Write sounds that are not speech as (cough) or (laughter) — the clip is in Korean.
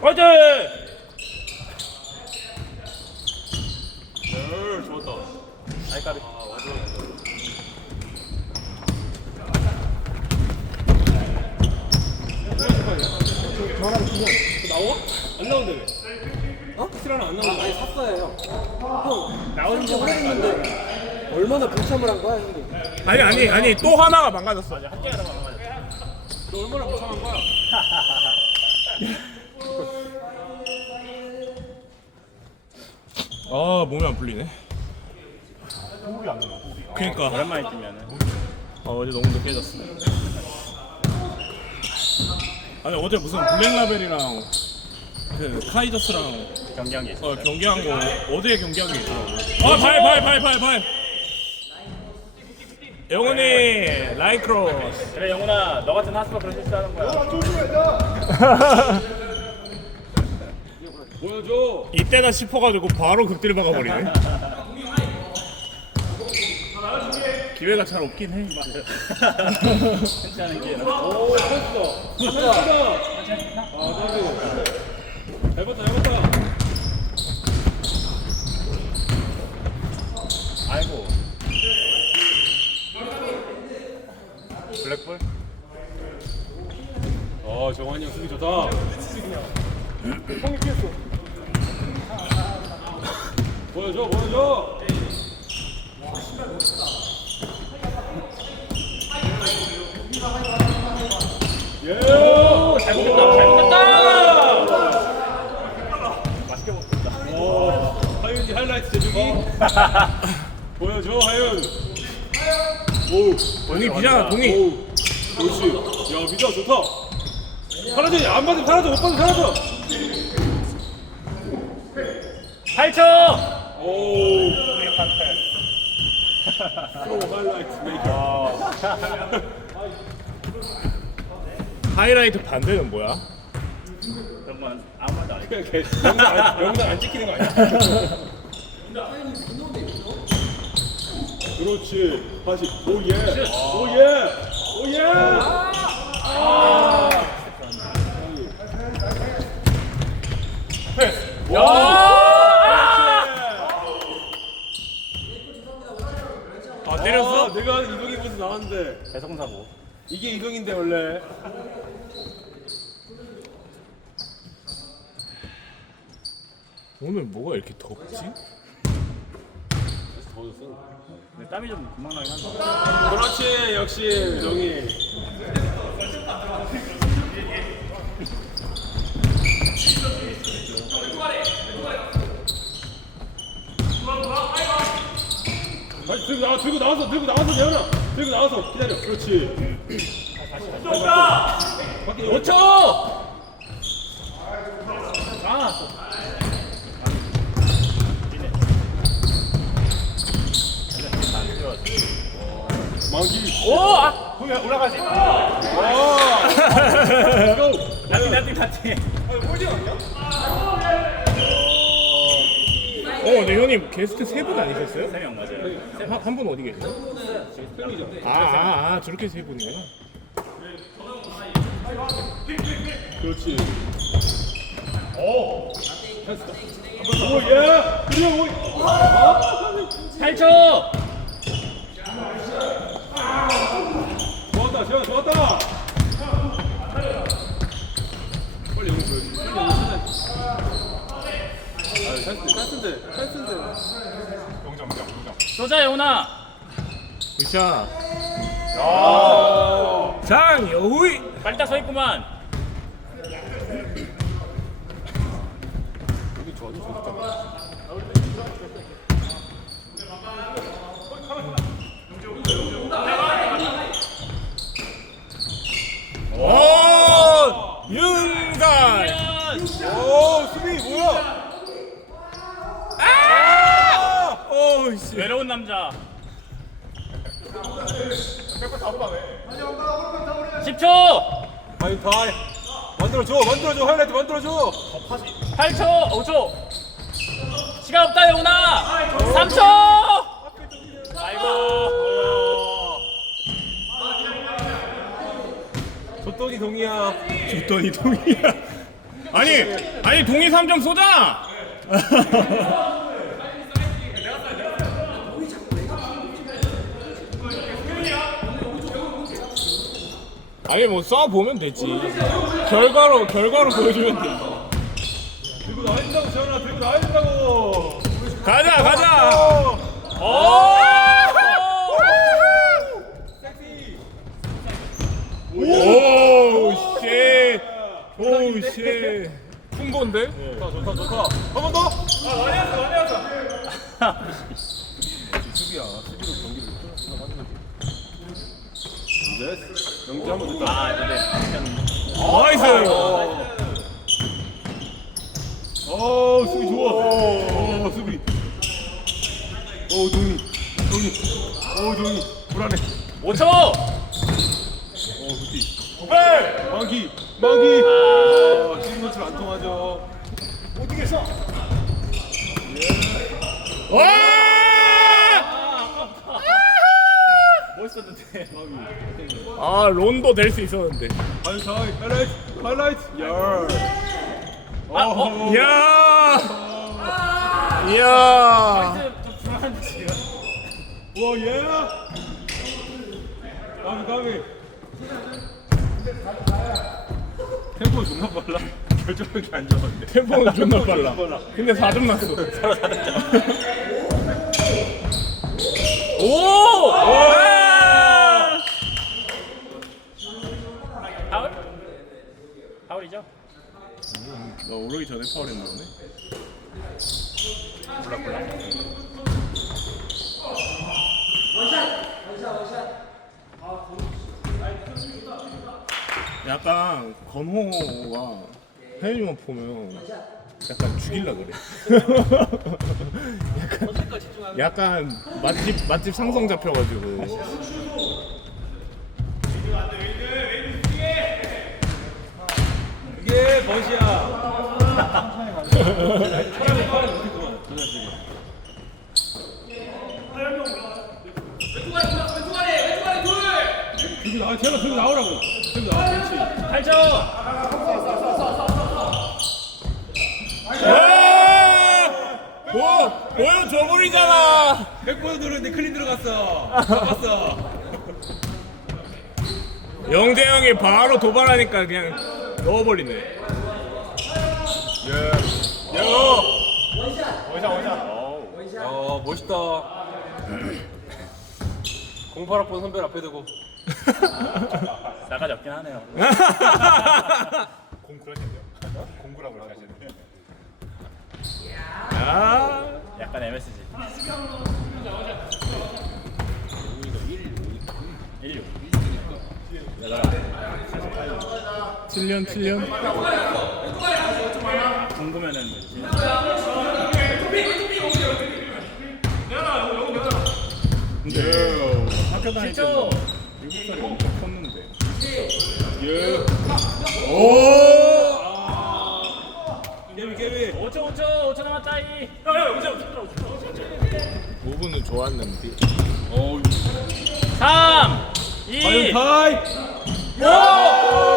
화이팅! 열 좋았다. 아이 까비. 아 맞아. 저랑 그냥 나와? 안 나온대 왜? 어? 스라는 안 나온대. 아니 샀어요 형. 형 나오는 진짜 오래됐는데 얼마나 불참을 한 거야 형님? 아니 아니 아니 또 하나가 망가졌어. 한 개가 더 많아. 너 얼마나 무상한 거야? 아 몸이 안 풀리네. 그러니까 오랜만에 뛰면은. 아, 어제 너무 늦게 잤어. 아니 어제 무슨 블랙라벨이랑 그 카이저스랑 경기한 게 있어. 어, 경기한 거 어제 경기한 게 있더라고. 아발 발 발 발 발. 영훈이 라인 크로스. 그래 영훈아, 너 같은 하수가 그런 실수하는 거야. (laughs) 보여줘. 이때다 싶어가지고 바로 극딜 박아버리네. 기회가 잘 없긴 해. 않은 기회는. 오 됐어. 진짜. 아 나도. 잘 봤다 잘 봤다. 아이고. 블랙볼? 아 정환이 형 수비 좋다. 형이 피했어. 보여줘 보여줘. 예. 오, 잘 먹었다, 잘 먹었다! 맛있게 먹었다. 오, 하윤이 하이라이트 제주기. (laughs) 보여줘 하윤. 오. 동이 비잖아 동이. 오. 그렇지. 야 미자 좋다. 사라져 안 받으면 사라져 못 받으면 사라져. 8초! 오. 하이라이트 반대는 뭐야? 그런 건 아무 말도 안 해. 영상 안 찍히는 거 아니야? 그렇지. 다시 오예. 오예. 오예. 아 때렸어? 아, 내가 하는 이동이 모습 나왔는데 대성사고. 이게 이동인데 원래. 오늘 뭐가 이렇게 덥지? 더웠어. 근데 땀이 좀 금방 나긴 한다. 그렇지 역시 정이. 다시 들고 나와 들고 나와서 들고 나와서 재현아 들고 나와서 기다려 그렇지 밖에 5초! 아, 만기 오! 아! 보면 올라가지. 와 고! 나띵, 나띵, 나띵. 어, 네 형님 게스트 세 분 아니셨어요? 3명 맞아요. 한 분 어디 계세요? 팬이죠 아, 아, 아 저렇게 세 분이구나. 그렇지. 오! 오예! 그냥 오이 8초! 좋았다 재현아 좋았다! 빨리 영웅 보여줘. 빨리 영웅 찾아 아 찬스 찬스인데 찬스인데 쏘자, 영훈아! 굿샷. 장 여후이. 빨리 딱 서 있구만. 여기 좋아 좋다 오, 윤갈. 오 수비 뭐야 오, 씨. 외로운 남자. 10초! 아니 다 만들어줘 만들어줘 하이라이트 만들어줘 8초! 5초! 시간 없다, 영훈아! 3초! 아이고. 줬더니 동이야 줬더니 동이야. 아니 아니 동희 3점 쏘잖 아 아니 뭐 쏴 보면 되지 결과로 결과로 보여주면 돼 들고 나와야 된다고 재현아 들고 나와야 된다고 가자 가자 어! 오 쉣. 오 쉣. 풍고인데? 좋다 좋다 좋다 한 번 더! 아 많이 왔어 많이 왔어 수비야 수비로 경기를 하는 거지 경기 한번 됐다 아 근데 나이스. 어 수비 좋아. 어. 수비. 어 동희 동희 어 동희 불안해. 5초! 어 굿디 망기 망기 아. 지금 것처럼 안 통하죠. 와! 멋 있었는데 아 론도 될 수 있었는데. 하이라이트 하이라이트 하이라이트 야 아, 어? 좀 불안한데 지금 와 예. 가비 가비. 템포 존나 빨라. 결정력이 안 좋았는데. 템포는 존나 빨라. 근데 4점 났어. 오! 와! 파울? 파울이죠? 나 오르기 전에 파울했나 보네. 몰라 몰라 약간 건호가 혜윤이만 보면 약간 죽일라 그래. (laughs) 약간, 약간 맛집 맛집 상성 잡혀가지고. 이게 멋이야. 들고 나와, 제가 들고 나오라고. 들고 나와, 그렇지. 8초 와! 보 보여줘 버리잖아. 100번 누르는데 클린 들어갔어. 영재 형이 바로 도발하니까 그냥 넣어버리네. 원샷 원샷 야, 멋있다. 08학번 선배 앞에 두고. 싸가지 없긴 하네요 아, 약간 MSG 16 7년 7년. 궁금해는 뭐지 근데 학교 다닐 때 10초 7살이 엄청 컸는데. 오! 깨비, 깨비. 5초 5초 5초 남았다 이 야야 5초 5분은 좋았는데. 어우, 3 2 과연 타이. 오!